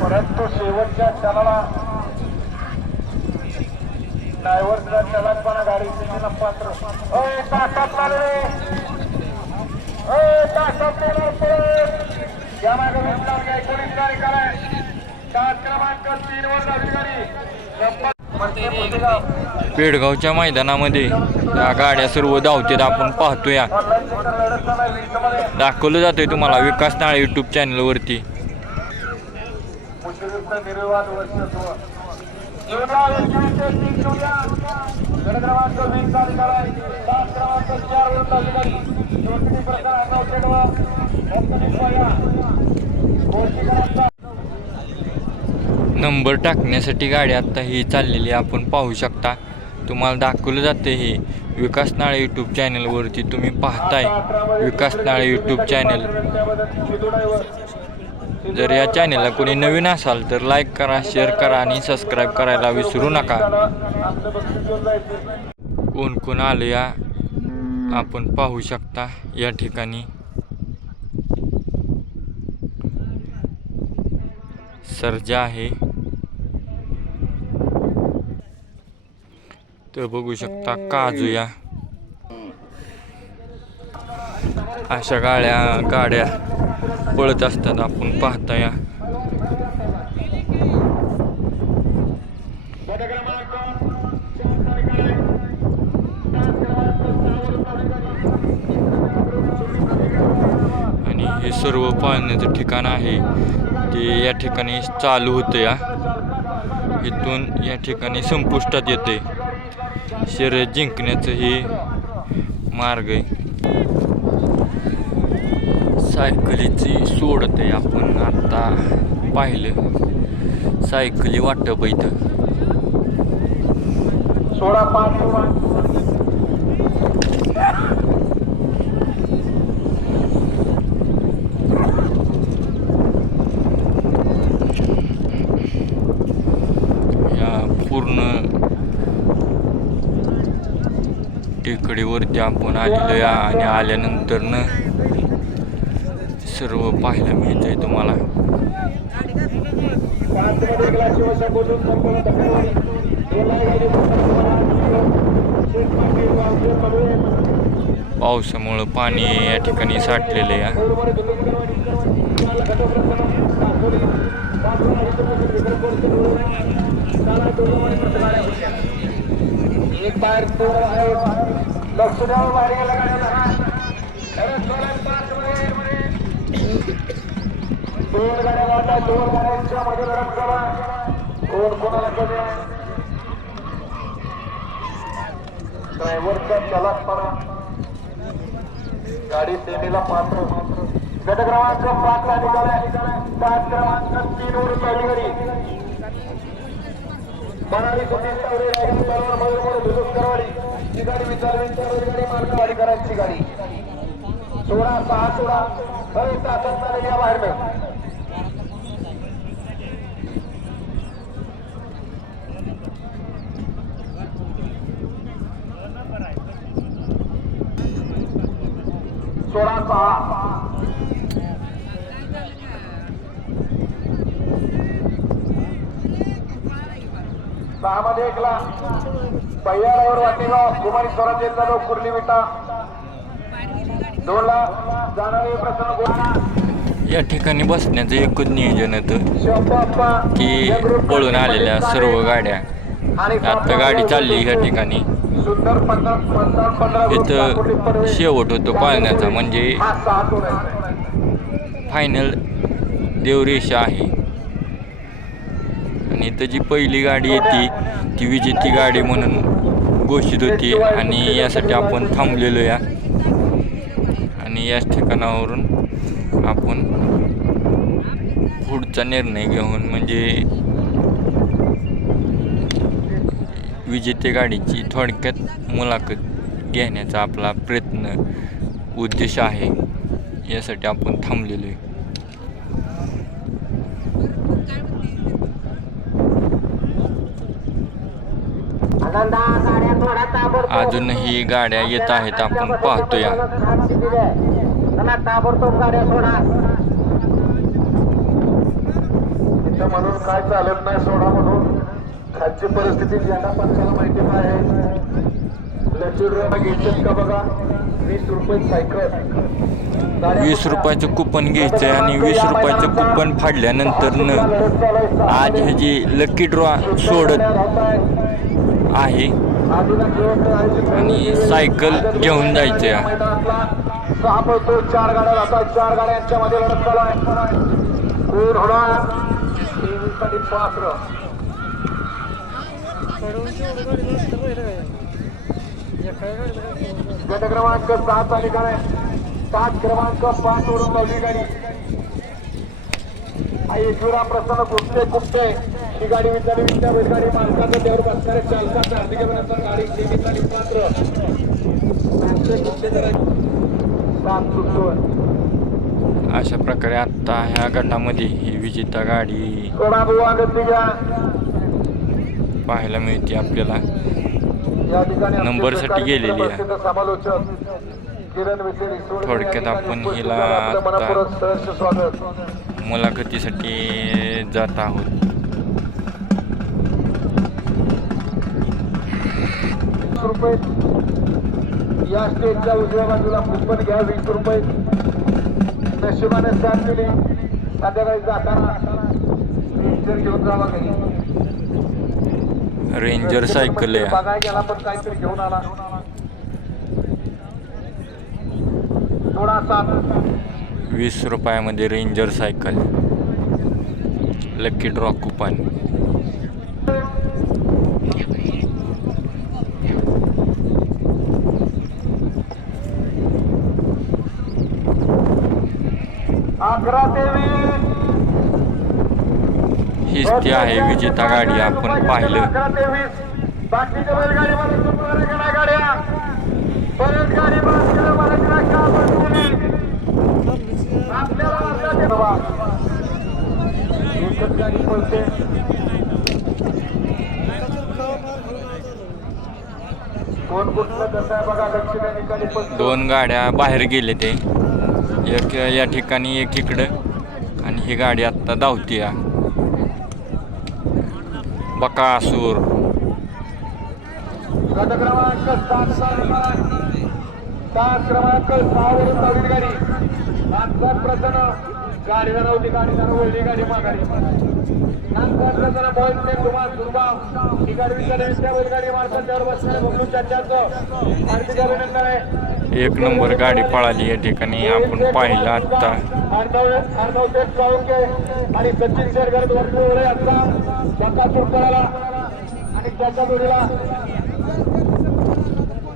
परंतु शेवटच्या क्षणाला ड्रायव्हरचा चलाकपणा गाडी सिटीला पात्र. अय तासात लागले अय तासात या मागे विस्तार घ्या एकोणीस तारीख आहे तास क्रमांक तीन वर धावली गाडी पेडगावच्या मैदानामध्ये या गाड्या सर्व धावतात. आपण पाहतो या दाखवलं जातोय तुम्हाला विकास नाळे यूट्यूब चॅनलवरती नंबर टाकण्यासाठी गाडी आता ही चाललेली आपण पाहू शकता. तुम्हाला दाखवलं जाते हे विकास नाळे यूट्यूब चॅनलवरती तुम्ही पाहताय विकास नाळे यूट्यूब चॅनल जर या चॅनलला कोणी नवीन असाल तर लाईक करा शेअर करा आणि सबस्क्राईब करायला विसरू नका. कोण कोण आलं या आपण पाहू शकता या ठिकाणी. सर्जा आहे. तर बघू शकता काजू या. अशा गाड्या गाड्या पळत असतात आपण पाहता या. आणि हे सर्व पाहण्याचं ठिकाण आहे. ते या ठिकाणी चालू होतं या. इथून या ठिकाणी संपुष्टात येते. शर्यत जिंकण्याचं हे मार्ग आहे. सायकलीची सोडत आहे आपण आता पाहिलं. सायकली वाटप इथं. सोळा पाच या पूर्ण इकडे आपण आलेलो आहे आणि आल्यानंतरनं सर्व पाहायला मिळत आहे तुम्हाला. पावसामुळं पाणी या ठिकाणी साठलेलं आहे लक्ष द्यावं बाहेर गेला दोन गाड्या वाटा दोन गाड्यांच्या मध्ये लढत करा. कोण कोणाला कमी ड्रायव्हरचा चलाक पडा. गाडी सेमीला पात्र. गट क्रमांक पाच ला निघाला सात क्रमांक तीन वर पहिली गाडी मनाली सुनील तावरे रायगड तलवार मयूरमोड धुलूस करवाडी ही गाडी विचारवींच्या गाडी मार्गवाडीकरांची गाडी. सोळा सहा सोळा. बरेच तासात चालेल या बाहेर मिळून. सोळा सहा. सहा मध्ये एकला. पहिल्यावर वाटेगाव कुमारी स्वराज्य जाधव कुर्ली विटा. दोन ला जाणारे प्रसन्न गोळा या ठिकाणी बसण्याचं एकच नियोजन होतं की पळून आलेल्या सर्व गाड्या. आता गाडी चालली ह्या ठिकाणी. इथं शेवट होतो पाळण्याचा म्हणजे फायनल देवरेषा आहे. आणि त्याची पहिली गाडी येते ती विजेती गाडी म्हणून घोषित होती आणि यासाठी आपण थांबलेलो या. आणि याच ठिकाणावरून आपण पुढचा निर्णय घेऊन म्हणजे विजेते गाडीची थोडक्यात मुलाखत घेण्याचा आपला प्रयत्न उद्देश आहे. यासाठी आपण थांबलेलो आहे. अजूनही गाड्या येत आहेत आपण सोडा. इथं म्हणून काय चालत नाही सोडा म्हणून. खालची परिस्थिती ज्यांना पंचाला माहिती आहे लक्ष्मी घ्यायचे का बघा? वीस रुपये सायकल. वीस रुपयाचं कुपन घ्यायचं आहे आणि वीस रुपयाचं कुपन फाडल्यानंतरनं आज ह्याची लकी ड्रॉ सोडत. आहे. आणि सायकल घेऊन जायचे आहे सहा चार गाड्या जातात चार गाड्यांच्या मध्ये लढत चालू आहे कोण होणार तेवीस आणि पात्र गट क्रमांक सात आणि काय सात क्रमांक पाच वरून लावली गाडी. आई एकविरा प्रसन्न कुठते कुठते ही गाडी विचारी विद्या बैलगाडी मालकाचं त्यावर बसणारे चालकाचं हार्दिक अभिनंदन गाडी पात्र सात चुकतोय अशा प्रकारे आत्ता ह्या गटामध्ये ही विजेता गाडी पाहायला मिळते आपल्याला. नंबरसाठी गेलेली आहे. थोडक्यात आपण हिला आता- मुलाखतीसाठी जात आहोत. वीस रुपये. या स्टेजच्या उजव्या बाजूला कुपन घ्या वीस रुपये. नशिबाने साथ दिली. संध्याकाळी जाताना रेंजर घेऊन जावा घरी. रेंजर सायकल आहे बघायला गेला पण काहीतरी घेऊन आला. थोडा साथ वीस रुपयामध्ये ranger cycle lucky draw coupon अकरा ते वीस हीच ती आहे विजेता गाडी आपण पाहिलं अकरा ते वीस बाकीच्या बैलगाडी मला सुटणाऱ्या गाड्या गाड्या परत गाडी बाजूला मला तिला का बसवली आपल्याला लक्षात येतं बा. एकच गाडी पळते कोण कुठलं कसं आहे बघा दक्षिण ठिकाणी पण दोन गाड्या बाहेर गेले ते. एक या ठिकाणी एक इकडं. आणि ही गाडी आत्ता धावती बकासूर. गट क्रमांक गाडी प्रसन्न गाडी गाडी नंतर कुमार सुरबाव ही गाडी बैलगाडी मार्फत त्यावर बसणारे बबलू चाच्याचं हार्दिक अभिनंदन आहे. एक नंबर गाडी पळाली या ठिकाणी आपण पाहिलं आत्ता आणि सचिन शेरगर आता पळाला आणि त्याच्या जोडीला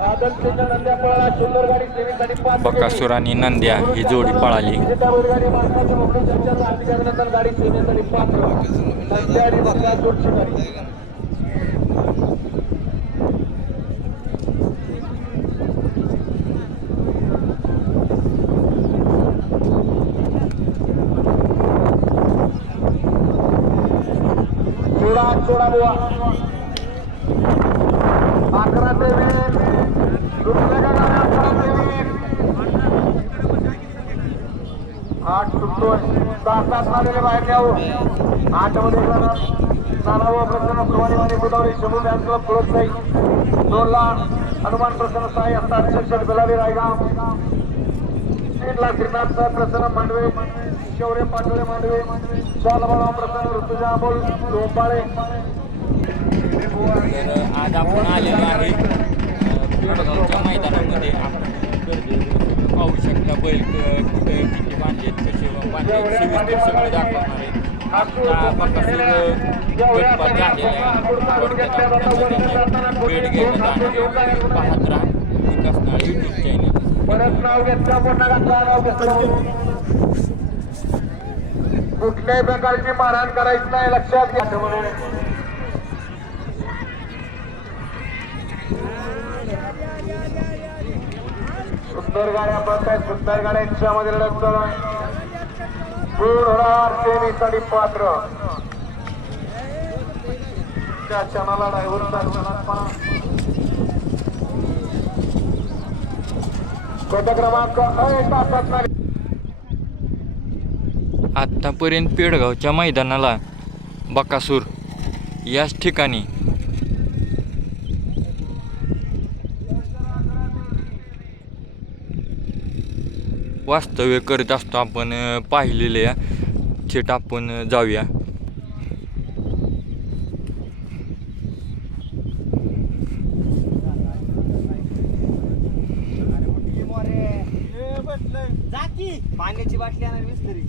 आदत सिंग नंद्या पळाला सुंदर गाडी तेवीस आणि पाच बकासूर आणि नंद्या ही जोडी पळाली. विजेता बैलगाडी मालकाचं मोठं चर्चाचं हार्दिक अभिनंदन गाडी तेवीस आणि पाच नंद्या आणि बकासूरची गाडी सोळा सोळा बुवा अकरा ते वीस दुसऱ्या गाड्या अकरा ते वीस आठ सुटतोय सहा सात नालेले बाहेर घ्यावं आठमध्ये नानावं प्रसन्न सुवाणीवाणी गोदावरी शंभू बँक क्लब पुरत नाही. दोनला हनुमान प्रसन्न साई असतात शिक्षक बेलावी रायगाव तीनला श्रीनाथ साहेब प्रसन्न मांडवे शौर्य पाटोळे मांडवे बालबाळा प्रसन्न ऋतुजा बोल लोंबाळे. आज आपण आलेलो आहे मैदानामध्ये. आपण पाहू शकता बैल क- कुठे किती कसे बांधलेत सविस्तर सगळं दाखवणार आहे. आता बकासूर झालेला आहे. थोडक्यात भेट जाणार पाहत राहा. विकास नाळ चॅनल परत नाव घेतलं नाव घेतलं. कुठल्याही प्रकारची मारहाण करायची नाही लक्षात घ्या. सुंदर गाड्या पळत आहेत. सुंदर गाड्यांच्या मध्ये लढत चालू आहे. गुण होणार तेवीस पात्र. त्या क्षणाला ड्रायव्हरचा क्षणात कोट क्रमांक एक तासात आत्तापर्यंत पेडगावच्या मैदानाला बकासूर याच ठिकाणी वास्तव्य करत असतो आपण पाहिलेले या. थेट आपण जाऊया. पाण्याची बाटली आणा वीस तरी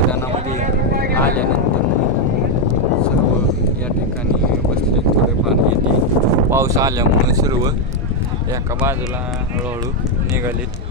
मैदानामध्ये आल्यानंतर सर्व या ठिकाणी बसले थोडेफार येते पाऊस आल्यामुळे सर्व एका बाजूला हळूहळू निघालेत.